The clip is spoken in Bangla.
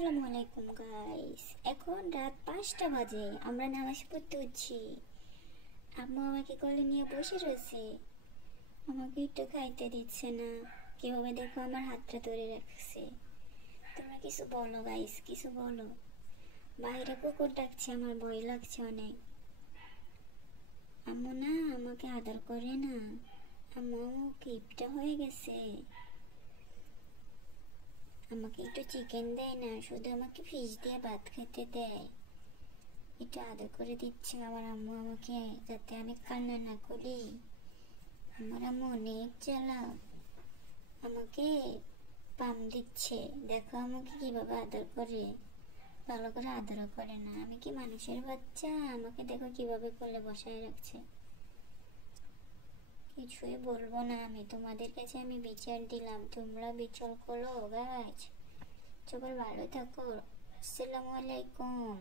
আসসালামু আলাইকুম গাইস। এখন রাত 5টা বাজে, আমরা নামাজ পড়তে উঠছি। আম্মু আমাকে কোলে নিয়ে বসে রয়েছে, আমাকে একটু খাইতে দিচ্ছে না। কিভাবে দেখো আমার হাতটা ধরে রাখছে। তোমরা কিছু বলো গাইস, কিছু বলো। বাইরে কুকুর ডাকছে, আমার ভয় লাগছে অনেক। আম্মু না আমাকে আদর করে না। আম্মু কিপটা হয়ে গেছে, আমাকে একটু চিকেন দেয় না, শুধু আমাকে ফিশ দিয়ে ভাত খেতে দেয়। একটু আদর করে দিচ্ছে আমার আম্মু আমাকে, যাতে আমি কান্না না করি। আমার আম্মু অনেক জ্বালা, আমাকে পাম দিচ্ছে। দেখো আমাকে কিভাবে আদর করে, ভালো করে আদরও করে না। আমি কি মানুষের বাচ্চা? আমাকে দেখো কিভাবে কোলে বসায় রাখছে। কিছুই বলবো না আমি, তোমাদের কাছে আমি বিচার দিলাম, তোমরা বিচার করো গাইস। সবাই ভালো থাকো। আসসালামু আলাইকুম।